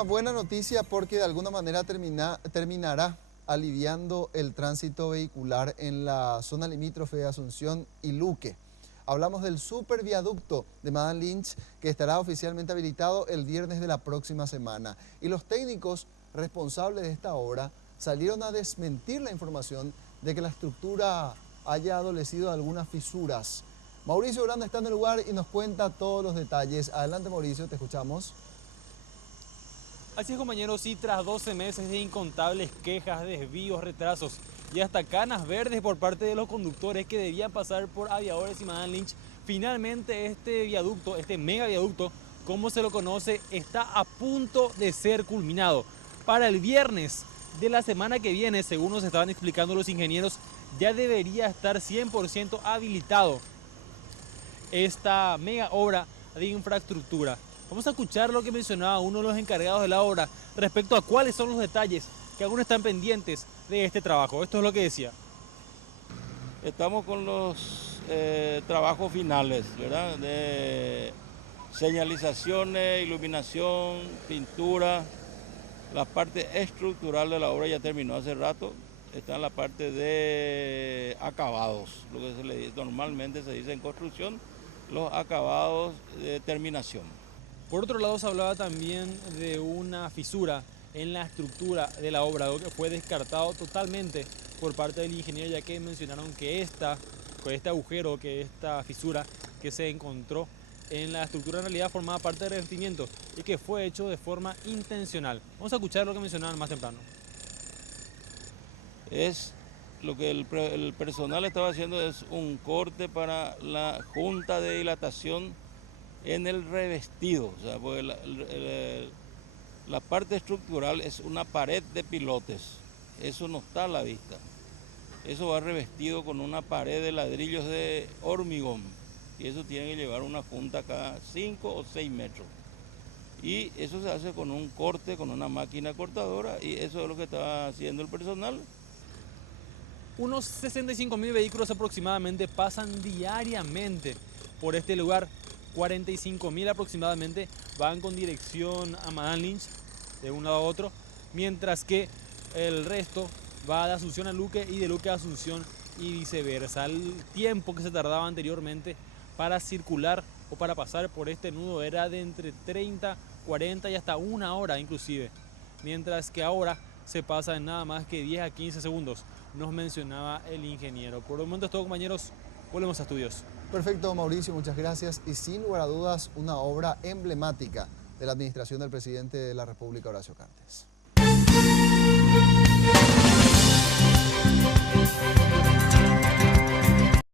una buena noticia porque de alguna manera terminará aliviando el tránsito vehicular en la zona limítrofe de Asunción y Luque. Hablamos del superviaducto de Madame Lynch que estará oficialmente habilitado el viernes de la próxima semana. Y los técnicos responsables de esta obra salieron a desmentir la información de que la estructura haya adolecido de algunas fisuras. Mauricio Grande está en el lugar y nos cuenta todos los detalles. Adelante, Mauricio, te escuchamos. Así es, compañeros, y tras 12 meses de incontables quejas, desvíos, retrasos y hasta canas verdes por parte de los conductores que debían pasar por Aviadores y Madame Lynch, finalmente este viaducto, este mega viaducto, como se lo conoce, está a punto de ser culminado. Para el viernes de la semana que viene, según nos estaban explicando los ingenieros, ya debería estar 100% habilitado esta mega obra de infraestructura. Vamos a escuchar lo que mencionaba uno de los encargados de la obra respecto a cuáles son los detalles que aún están pendientes de este trabajo. Esto es lo que decía. Estamos con los trabajos finales, ¿verdad? De señalizaciones, iluminación, pintura. La parte estructural de la obra ya terminó hace rato. Está en la parte de acabados, lo que normalmente se dice en construcción, los acabados de terminación. Por otro lado, se hablaba también de una fisura en la estructura de la obra, que fue descartado totalmente por parte del ingeniero, ya que mencionaron que este agujero, que esta fisura que se encontró en la estructura en realidad formaba parte del revestimiento y que fue hecho de forma intencional. Vamos a escuchar lo que mencionaban más temprano. Es lo que el personal estaba haciendo, es un corte para la junta de dilatación en el revestido. O sea, porque la parte estructural es una pared de pilotes, eso no está a la vista. Eso va revestido con una pared de ladrillos de hormigón y eso tiene que llevar una junta cada 5 o 6 metros. Y eso se hace con un corte, con una máquina cortadora, y eso es lo que está haciendo el personal. Unos 65.000 vehículos aproximadamente pasan diariamente por este lugar. 45.000 aproximadamente van con dirección a Madame Lynch de un lado a otro, mientras que el resto va de Asunción a Luque y de Luque a Asunción y viceversa. El tiempo que se tardaba anteriormente para circular o para pasar por este nudo era de entre 30, 40 y hasta una hora inclusive, mientras que ahora se pasa en nada más que 10 a 15 segundos, nos mencionaba el ingeniero. Por el momento es todo, compañeros, volvemos a estudios. Perfecto, Mauricio, muchas gracias. Y sin lugar a dudas, una obra emblemática de la administración del presidente de la República, Horacio Cartes.